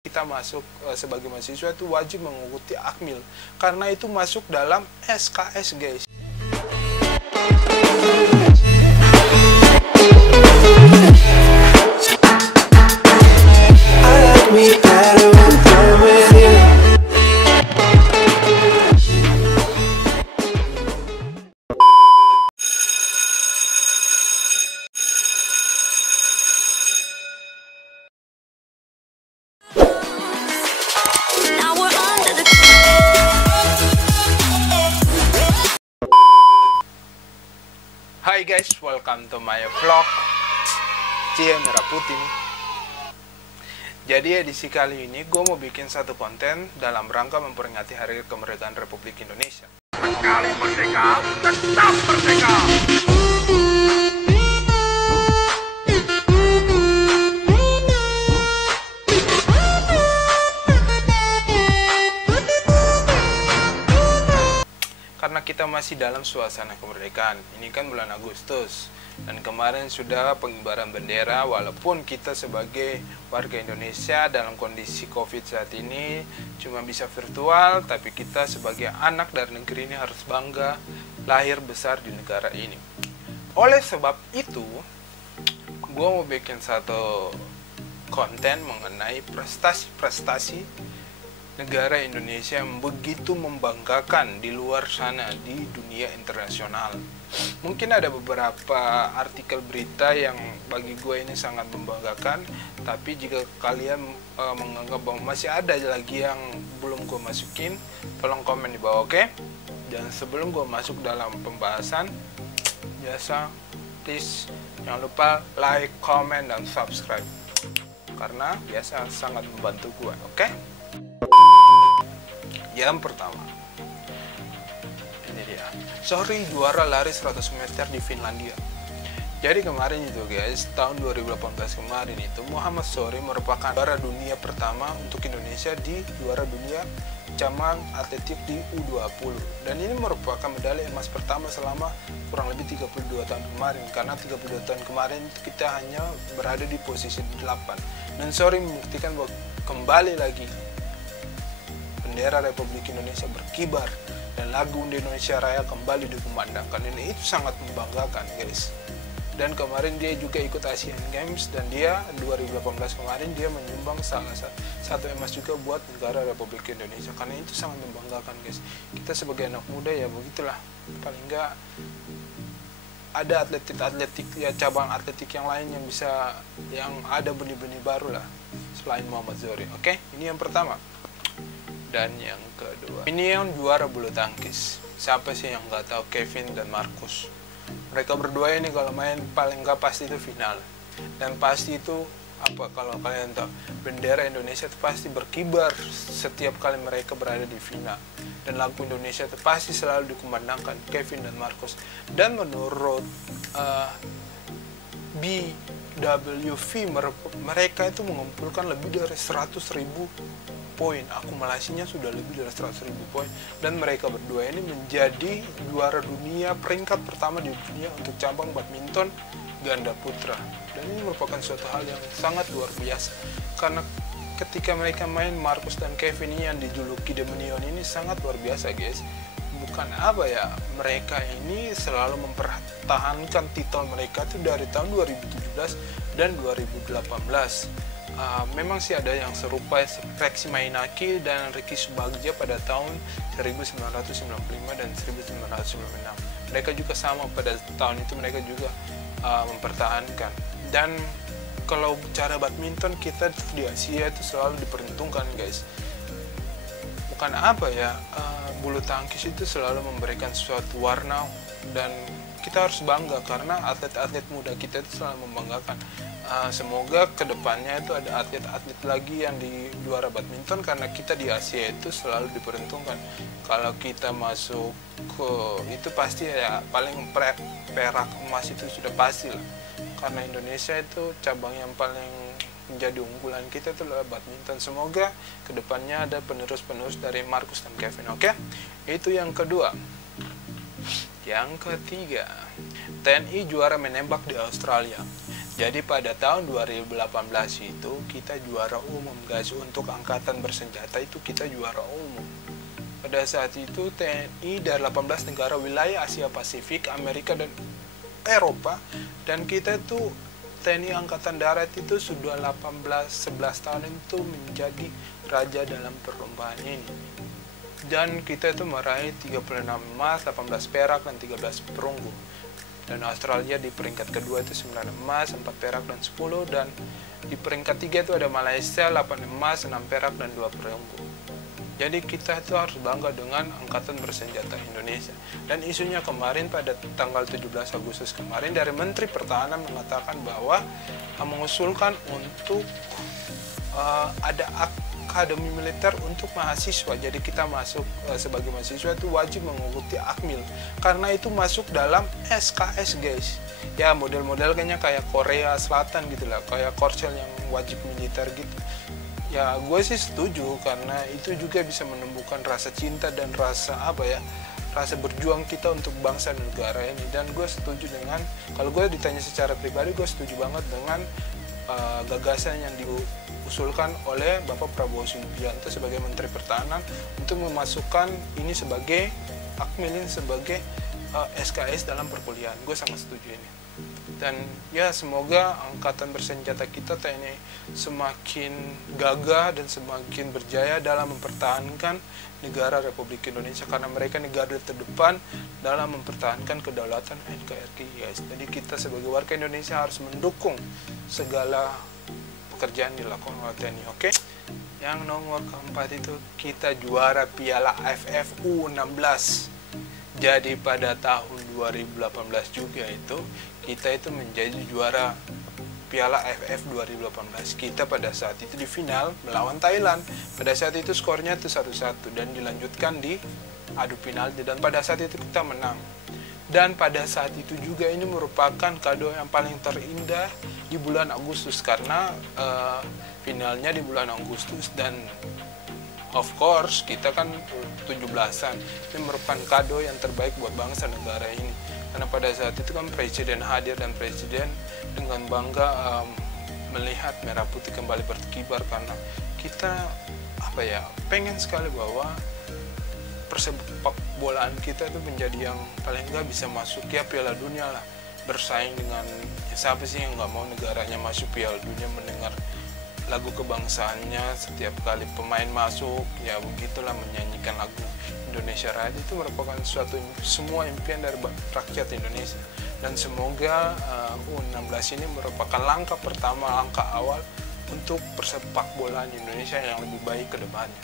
kita masuk sebagai mahasiswa itu wajib mengikuti akmil karena itu masuk dalam SKS guys. Hai guys, welcome to my vlog Cia Merah Putih nih. Jadi edisi kali ini gue mau bikin satu konten dalam rangka memperingati Hari Kemerdekaan Republik Indonesia. Sekali merdeka, tetap merdeka. Karena kita masih dalam suasana kemerdekaan. Ini kan bulan Agustus. Dan kemarin sudah pengibaran bendera, walaupun kita sebagai warga Indonesia dalam kondisi COVID saat ini cuma bisa virtual, tapi kita sebagai anak dari negeri ini harus bangga lahir besar di negara ini. Oleh sebab itu, gue mau bikin satu konten mengenai prestasi-prestasi negara Indonesia yang begitu membanggakan di luar sana, di dunia internasional. Mungkin ada beberapa artikel berita yang bagi gue ini sangat membanggakan, tapi jika kalian menganggap bahwa masih ada lagi yang belum gue masukin, tolong komen di bawah, oke? Dan sebelum gue masuk dalam pembahasan, biasa, please jangan lupa like, comment, dan subscribe, karena biasa sangat membantu gue, oke? Yang pertama, ini dia. Zohri juara lari 100 meter di Finlandia. Jadi kemarin itu guys, tahun 2018 kemarin itu Muhammad Zohri merupakan juara dunia pertama untuk Indonesia di juara dunia cabang atletik di U20. Dan ini merupakan medali emas pertama selama kurang lebih 32 tahun kemarin. Karena 32 tahun kemarin kita hanya berada di posisi 8. Dan Zohri membuktikan bahwa kembali lagi bendera Republik Indonesia berkibar dan lagu Indonesia Raya kembali dikumandangkan. Ini itu sangat membanggakan guys. Dan kemarin dia juga ikut Asian Games dan dia 2018 kemarin dia menyumbang salah satu emas juga buat negara Republik Indonesia. Karena itu sangat membanggakan guys. Kita sebagai anak muda ya begitulah. Paling enggak ada atletik ya, cabang atletik yang lain yang ada benih-benih baru lah selain Muhammad Zohri. Oke, ini yang pertama. Dan yang kedua, ini yang juara bulu tangkis. Siapa sih yang nggak tahu Kevin dan Marcus? Mereka berdua ini kalau main paling nggak pasti itu final. Dan pasti itu apa kalau kalian tahu, bendera Indonesia itu pasti berkibar setiap kali mereka berada di final. Dan lagu Indonesia itu pasti selalu dikumandangkan Kevin dan Marcus. Dan menurut BWV mereka itu mengumpulkan lebih dari 100.000 poin, akumulasinya sudah lebih dari 100.000 poin, dan mereka berdua ini menjadi juara dunia peringkat pertama di dunia untuk cabang badminton ganda putra. Dan ini merupakan suatu hal yang sangat luar biasa karena ketika mereka main, Marcus dan Kevin ini yang dijuluki The Minion ini sangat luar biasa guys. Bukan apa ya, mereka ini selalu mempertahankan titel mereka itu dari tahun 2017 dan 2018. Memang sih ada yang serupa Reksi Mainaki dan Ricky Subagja pada tahun 1995 dan 1996. Mereka juga sama pada tahun itu, mereka juga mempertahankan. Dan kalau bicara badminton, kita di Asia itu selalu diperhitungkan guys. Bukan apa ya, bulu tangkis itu selalu memberikan suatu warna dan kita harus bangga karena atlet-atlet muda kita itu selalu membanggakan. Semoga kedepannya itu ada atlet-atlet lagi yang di juara badminton karena kita di Asia itu selalu diperhitungkan. Kalau kita masuk ke itu pasti ya paling perak emas itu sudah pasti lah. Karena Indonesia itu cabang yang paling menjadi unggulan kita itu adalah badminton. Semoga kedepannya ada penerus-penerus dari Marcus dan Kevin. Oke? Itu yang kedua. Yang ketiga, TNI juara menembak di Australia. Jadi pada tahun 2018 itu kita juara umum guys. Untuk angkatan bersenjata itu kita juara umum. Pada saat itu TNI dari 18 negara wilayah Asia Pasifik, Amerika dan Eropa, dan kita itu TNI Angkatan Darat itu sudah 11 tahun itu menjadi raja dalam perlombaan ini. Dan kita itu meraih 36 emas, 18 perak dan 13 perunggu. Dan Australia di peringkat kedua itu 9 emas, 4 perak dan 10, dan di peringkat 3 itu ada Malaysia 8 emas, 6 perak dan 2 perunggu. Jadi kita itu harus bangga dengan angkatan bersenjata Indonesia. Dan isunya kemarin pada tanggal 17 Agustus kemarin dari Menteri Pertahanan mengatakan bahwa mengusulkan untuk ada akademi militer untuk mahasiswa. Jadi kita masuk sebagai mahasiswa itu wajib mengikuti akmil, karena itu masuk dalam SKS guys. Ya model-model kayaknya kayak Korea Selatan gitu lah, kayak Korsel yang wajib militer gitu. Ya gue sih setuju, karena itu juga bisa menumbuhkan rasa cinta dan rasa rasa berjuang kita untuk bangsa dan negara ini. Dan gue setuju dengan, kalau gue ditanya secara pribadi, gue setuju banget dengan gagasan yang diusulkan oleh Bapak Prabowo Subianto sebagai Menteri Pertahanan untuk memasukkan ini sebagai akmil, ini sebagai SKS dalam perkuliahan. Gue sangat setuju ini. Dan ya semoga angkatan bersenjata kita TNI semakin gagah dan semakin berjaya dalam mempertahankan negara Republik Indonesia, karena mereka negara terdepan dalam mempertahankan kedaulatan NKRI guys. Jadi kita sebagai warga Indonesia harus mendukung segala pekerjaan dilakukan oleh TNI. Oke? Yang nomor keempat itu kita juara Piala AFF U16. Jadi pada tahun 2018 juga itu kita itu menjadi juara Piala AFF 2018. Kita pada saat itu di final melawan Thailand. Pada saat itu skornya itu 1-1 dan dilanjutkan di adu penalti, dan pada saat itu kita menang. Dan pada saat itu juga ini merupakan kado yang paling terindah di bulan Agustus, karena finalnya di bulan Agustus, dan of course kita kan 17-an. Ini merupakan kado yang terbaik buat bangsa negara ini, karena pada saat itu kan presiden hadir, dan presiden dengan bangga melihat merah putih kembali berkibar, karena kita pengen sekali bahwa persepak bolaan kita itu menjadi yang paling nggak bisa masuk ya Piala Dunia lah, bersaing dengan siapa sih yang nggak mau negaranya masuk Piala Dunia, mendengar lagu kebangsaannya setiap kali pemain masuk, ya begitulah menyanyikan lagu Indonesia Raya. Itu merupakan semua impian dari rakyat Indonesia, dan semoga U16 ini merupakan langkah pertama, langkah awal untuk persepak bolaan Indonesia yang lebih baik ke depannya.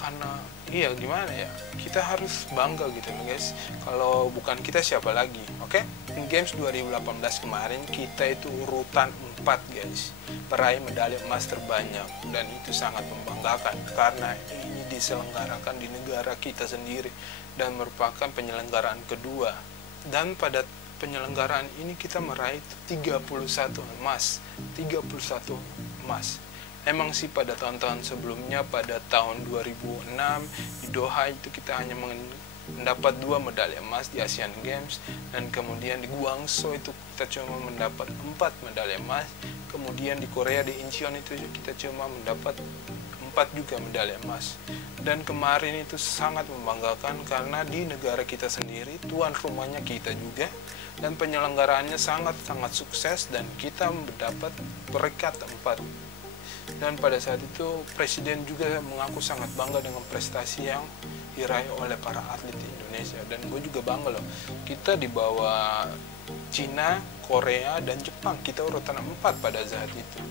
Karena iya gimana ya, kita harus bangga gitu loh guys, kalau bukan kita siapa lagi. Oke? Games 2018 kemarin kita itu urutan 4 guys, peraih medali emas terbanyak, dan itu sangat membanggakan karena ini diselenggarakan di negara kita sendiri dan merupakan penyelenggaraan kedua. Dan pada penyelenggaraan ini kita meraih 31 emas. Emang sih pada tahun-tahun sebelumnya, pada tahun 2006 di Doha itu kita hanya mendapat 2 medali emas di Asian Games, dan kemudian di Guangzhou itu kita cuma mendapat 4 medali emas. Kemudian di Korea di Incheon itu kita cuma mendapat 4 juga medali emas. Dan kemarin itu sangat membanggakan karena di negara kita sendiri, tuan rumahnya kita juga, dan penyelenggaraannya sangat-sangat sukses, dan kita mendapat peringkat 4. Dan pada saat itu presiden juga mengaku sangat bangga dengan prestasi yang diraih oleh para atlet di Indonesia. Dan gue juga bangga loh, kita di bawah Cina, Korea, dan Jepang. Kita urutan 4 pada saat itu.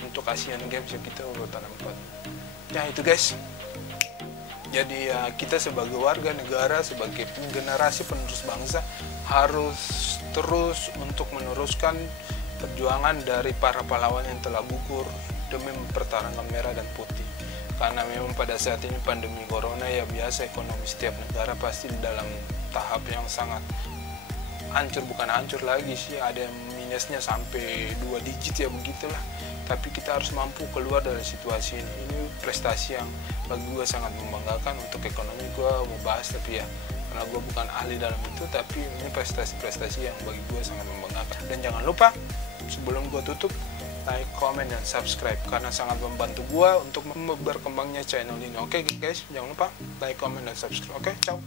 Untuk Asian Games ya kita urutan 4. Ya itu guys. Jadi ya kita sebagai warga negara, sebagai generasi penerus bangsa, harus terus untuk meneruskan perjuangan dari para pahlawan yang telah gugur demi mempertahankan merah dan putih. Karena memang pada saat ini pandemi corona, ya biasa ekonomi setiap negara pasti dalam tahap yang sangat hancur, bukan hancur lagi sih, ada yang minusnya sampai 2 digit ya begitulah. Tapi kita harus mampu keluar dari situasi ini. Ini prestasi yang bagi gue sangat membanggakan. Untuk ekonomi gue mau bahas, tapi ya karena gue bukan ahli dalam itu, tapi ini prestasi-prestasi yang bagi gue sangat membanggakan. Dan jangan lupa sebelum gue tutup, like, comment, dan subscribe karena sangat membantu gue untuk berkembangnya channel ini. Oke guys, jangan lupa like, comment, dan subscribe. Oke, ciao.